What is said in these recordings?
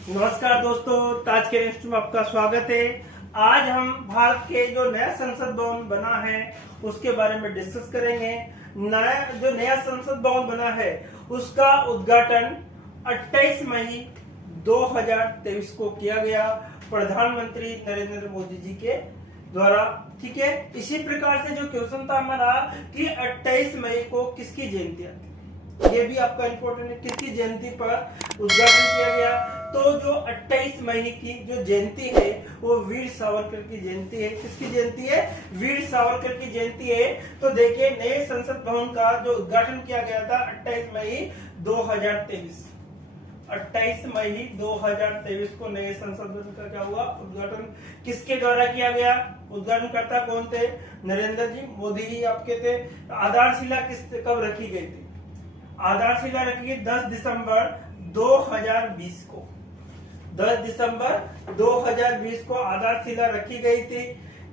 नमस्कार दोस्तों, ताज के रेस्ट में आपका स्वागत है। आज हम भारत के जो नया संसद भवन बना है उसके बारे में डिस्कस करेंगे। नया संसद भवन बना है उसका उद्घाटन 28 मई 2023 को किया गया प्रधानमंत्री नरेंद्र मोदी जी के द्वारा। ठीक है, इसी प्रकार से जो क्वेश्चन था हमारा कि 28 मई को किसकी जयंती आती है, ये भी आपका इंपॉर्टेंट है, किसकी जयंती पर उद्घाटन किया गया। तो जो 28 मई की जो जयंती है वो वीर सावरकर की जयंती है। किसकी जयंती है? वीर सावरकर की जयंती है। तो देखिए, नए संसद भवन का जो उद्घाटन किया गया था 28 मई 2023। 28 मई 2023 को नए संसद भवन का क्या हुआ? उद्घाटन किसके द्वारा किया गया? उद्घाटनकर्ता कौन थे? नरेंद्र जी मोदी जी आपके थे। आधारशिला कब रखी गई थी? आधारशिला रखी गई 10 दिसंबर 2020 को। 10 दिसंबर 2020 को आधारशिला रखी गई थी।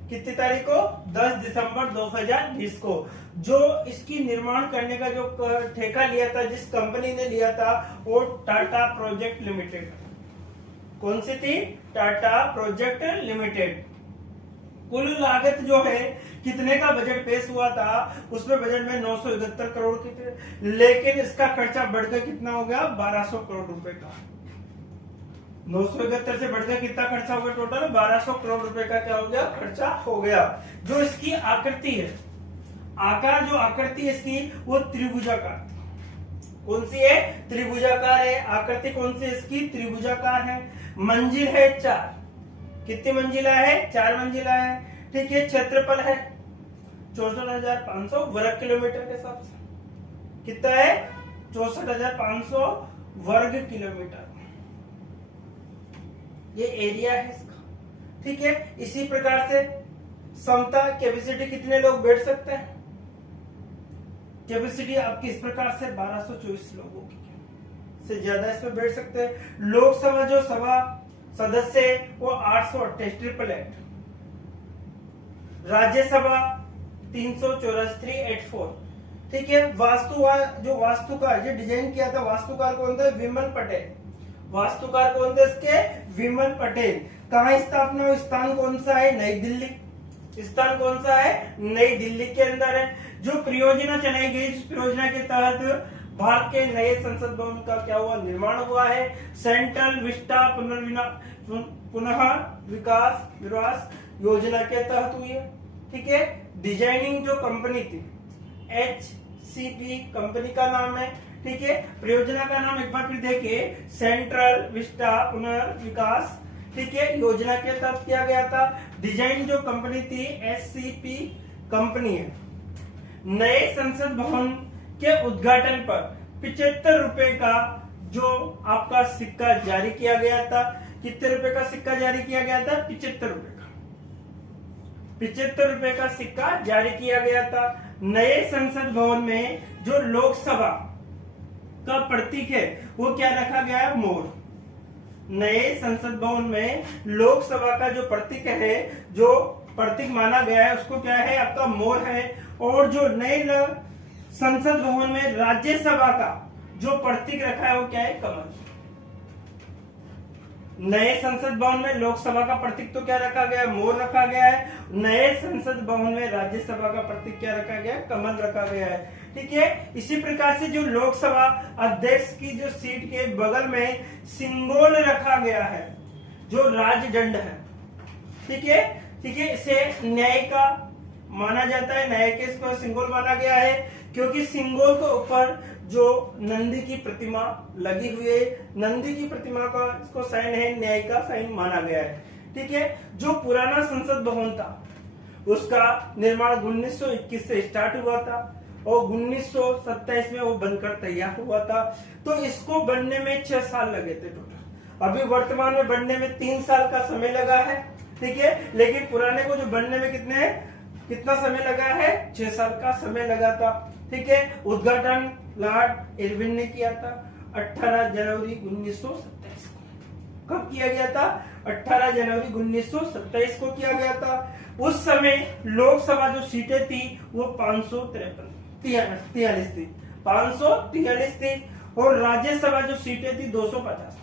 कितनी तारीख को? 10 दिसंबर 2020 को। जो इसकी निर्माण करने का जो ठेका लिया था, जिस कंपनी ने लिया था, वो टाटा प्रोजेक्ट लिमिटेड। कौन सी थी? Tata project limited. कुल लागत जो है, कितने का बजट पेश हुआ था, उसमें बजट में 971 करोड़ की थी, लेकिन इसका खर्चा बढ़कर कितना हो गया? 1200 करोड़ रुपए का। 971 से बढ़कर कितना खर्चा हो गया? टोटल 1200 करोड़ रुपए का क्या हो गया? खर्चा हो गया। जो इसकी आकृति है, आकार जो आकृति है इसकी, वो त्रिभुजाकार। कौन सी है? त्रिभुजाकार है। आकृति कौन सी इसकी? त्रिभुजाकार है। मंजिल है 4। कितनी मंजिला है? 4 मंजिला है। ठीक है। क्षेत्रफल है 64,500 वर्ग किलोमीटर के हिसाब से। कितना है? 64,500 वर्ग किलोमीटर ये एरिया है इसका। ठीक है। इसी प्रकार से क्षमता, कैपेसिटी, कितने लोग बैठ सकते हैं? कैपेसिटी आपकी इस प्रकार से 1224 लोगों की से ज्यादा इसमें बैठ सकते हैं। लोकसभा जो सभा सदस्य वो 828 ट्रिपल एक्ट। राज्यसभा 384। ठीक है। वास्तुकार जो डिजाइन किया था, वास्तुकार कौन थे? विमल पटेल। वास्तुकार कौन थे इसके? विमल पटेल। कहाँ स्थापना हुई? स्थान कौन सा है? नई दिल्ली। स्थान कौन सा है? नई दिल्ली के अंदर है। जो परियोजना चलाई गई, इस परियोजना के तहत भारत के नए संसद भवन का क्या हुआ? निर्माण हुआ है। सेंट्रल विस्टा पुनः विकास योजना के तहत हुई है। ठीक है। डिजाइनिंग जो कंपनी थी, HCP कंपनी का नाम है। ठीक है। परियोजना का नाम एक बार फिर देखिए, सेंट्रल विस्टा पुनर्विकास, ठीक है, योजना के तहत किया गया था। डिजाइन जो कंपनी थी HCP कंपनी है। नए संसद भवन के उद्घाटन पर 75 रुपए का जो आपका सिक्का जारी किया गया था। कितने रुपए का सिक्का जारी किया गया था? 75 रुपए का। 75 रुपए का सिक्का जारी किया गया था। नए संसद भवन में जो लोकसभा का प्रतीक है वो क्या रखा गया है? मोर। नए संसद भवन में लोकसभा का जो प्रतीक है, जो प्रतीक माना गया है, उसको क्या है? आपका मोर है। और जो नए संसद भवन में राज्यसभा का जो प्रतीक रखा है वो क्या है? कमल। नए संसद भवन में लोकसभा का प्रतीक तो क्या रखा गया है? मोर रखा गया है। नए संसद भवन में राज्यसभा का प्रतीक क्या रखा गया है? कमल रखा गया है। ठीक है। इसी प्रकार से जो लोकसभा अध्यक्ष की जो सीट के बगल में सिंगोल रखा गया है, जो राजदंड है। ठीक है। ठीक है। इसे न्याय का माना जाता है। न्याय के इसको सिंगोल माना गया है क्योंकि सिंगोल के ऊपर जो नंदी की प्रतिमा लगी हुई है, नंदी की प्रतिमा का इसको साइन है, न्याय का साइन माना गया है। ठीक है। जो पुराना संसद भवन था उसका निर्माण 1921 से स्टार्ट हुआ था और 1927 में वो बनकर तैयार हुआ था। तो इसको बनने में 6 साल लगे थे टोटल। अभी वर्तमान में बनने में 3 साल का समय लगा है। ठीक है। लेकिन पुराने को जो बनने में कितना समय लगा है? 6 साल का समय लगा था। ठीक है। उद्घाटन लॉर्ड इरविन ने किया था 18 जनवरी 1927 को। कब किया गया था? 18 जनवरी 1927 को किया गया था। उस समय लोकसभा जो सीटें थी वो 543 थी और राज्यसभा जो सीटें थी 250।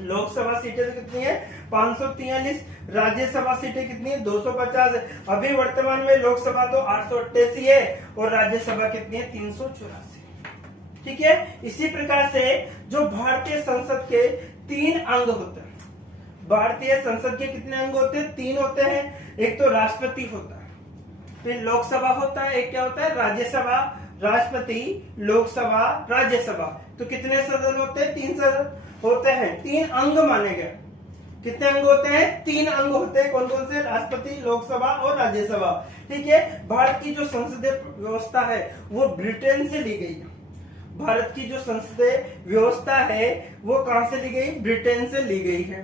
लोकसभा सीटें तो कितनी है 543, राज्यसभा सीटें कितनी है 250 है। अभी वर्तमान में लोकसभा तो 888 है और राज्यसभा कितनी है 384। ठीक है, इसी प्रकार से जो भारतीय संसद के 3 अंग होते हैं, भारतीय संसद के कितने अंग होते हैं 3 होते हैं। एक तो राष्ट्रपति होता है, फिर लोकसभा होता है, एक क्या होता है राज्यसभा, राष्ट्रपति, लोकसभा, राज्यसभा। तो कितने सदन होते हैं 3 सदन होते हैं, 3 अंग माने गए। कितने अंग होते हैं 3 अंग होते हैं, कौन कौन से, राष्ट्रपति, लोकसभा और राज्यसभा। ठीक है, भारत की जो संसदीय व्यवस्था है वो ब्रिटेन से ली गई है। भारत की जो संसदीय व्यवस्था है वो कहां से ली गई, ब्रिटेन से ली गई है।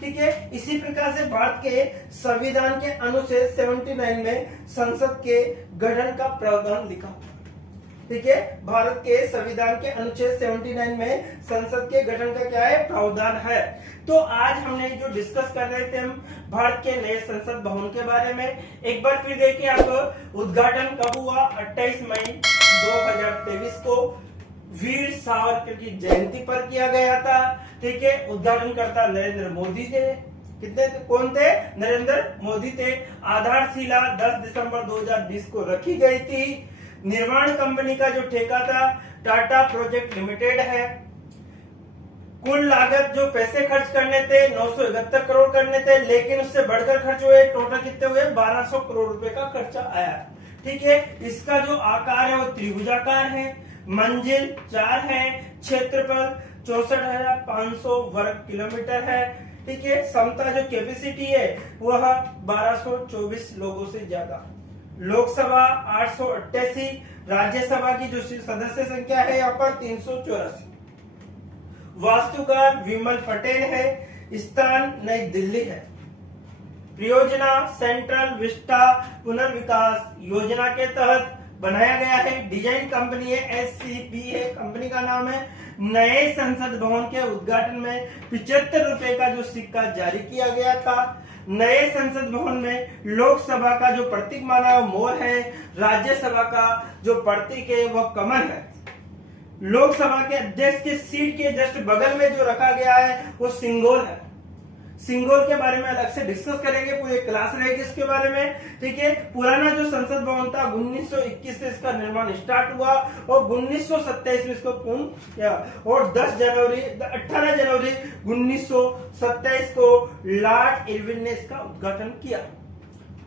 ठीक है, इसी प्रकार से भारत के संविधान के अनुच्छेद 79 में संसद के गठन का प्रावधान लिखा हुआ है। ठीक है, भारत के संविधान के अनुच्छेद 79 में संसद के गठन का क्या है, प्रावधान है। तो आज हमने जो डिस्कस कर रहे थे हम भारत के नए संसद भवन के बारे में। एक बार फिर देखिए आप, उद्घाटन कब हुआ, 28 मई 2023 को वीर सावरकर की जयंती पर किया गया था। ठीक है, उद्घाटनकर्ता नरेंद्र मोदी थे। कितने कौन थे, नरेंद्र मोदी थे। आधारशिला 10 दिसंबर 2020 को रखी गई थी। निर्माण कंपनी का जो ठेका था टाटा प्रोजेक्ट लिमिटेड है। कुल लागत जो पैसे खर्च करने थे 971 करोड़ करने थे, लेकिन उससे बढ़कर खर्च हुए, टोटल कितने हुए 1200 करोड़ रुपए का खर्चा आया। ठीक है, इसका जो आकार है वो त्रिभुजाकार है, मंजिल 4 है, क्षेत्रफल 64,500 वर्ग किलोमीटर है। ठीक है, क्षमता जो कैपेसिटी है वह 1224 लोगों से ज्यादा। लोकसभा 888, राज्यसभा की जो सदस्य संख्या है यहाँ पर 384। वास्तुकार विमल पटेल है, स्थान नई दिल्ली है। परियोजना सेंट्रल विस्टा पुनर्विकास योजना के तहत बनाया गया है। डिजाइन कंपनी है SCP है, कंपनी का नाम है। नए संसद भवन के उद्घाटन में 75 रुपए का जो सिक्का जारी किया गया था। नए संसद भवन में लोकसभा का जो प्रतीक माना है वो मोर है, राज्यसभा का जो प्रतीक है वह कमल है। लोकसभा के अध्यक्ष के सीट के जस्ट बगल में जो रखा गया है वो सिंगोल है। सिंगोल के बारे में अलग से डिस्कस करेंगे, पूरी क्लास रहेगी इसके बारे में। ठीक है, पुराना जो संसद भवन था 1921 से इसका निर्माण स्टार्ट हुआ और 1927 में इसको पूर्ण किया और 18 जनवरी 1927 को लॉर्ड इरविन ने इसका उद्घाटन किया।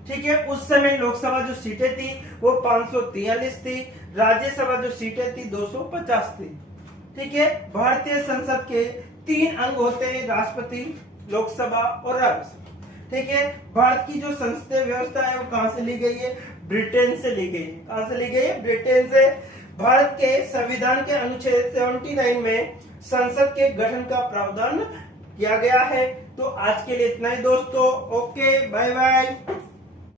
ठीक है, उस समय लोकसभा जो सीटें थी वो 543 थी, राज्यसभा जो सीटें थी 250 थी। ठीक है, भारतीय संसद के 3 अंग होते हैं, राष्ट्रपति, लोकसभा और राज्यसभा। ठीक है, भारत की जो संसदीय व्यवस्था है वो कहां से ली गई है, ब्रिटेन से ली गई है। कहां से ली गई है, ब्रिटेन से। भारत के संविधान के अनुच्छेद 79 में संसद के गठन का प्रावधान किया गया है। तो आज के लिए इतना ही दोस्तों, ओके, बाय बाय।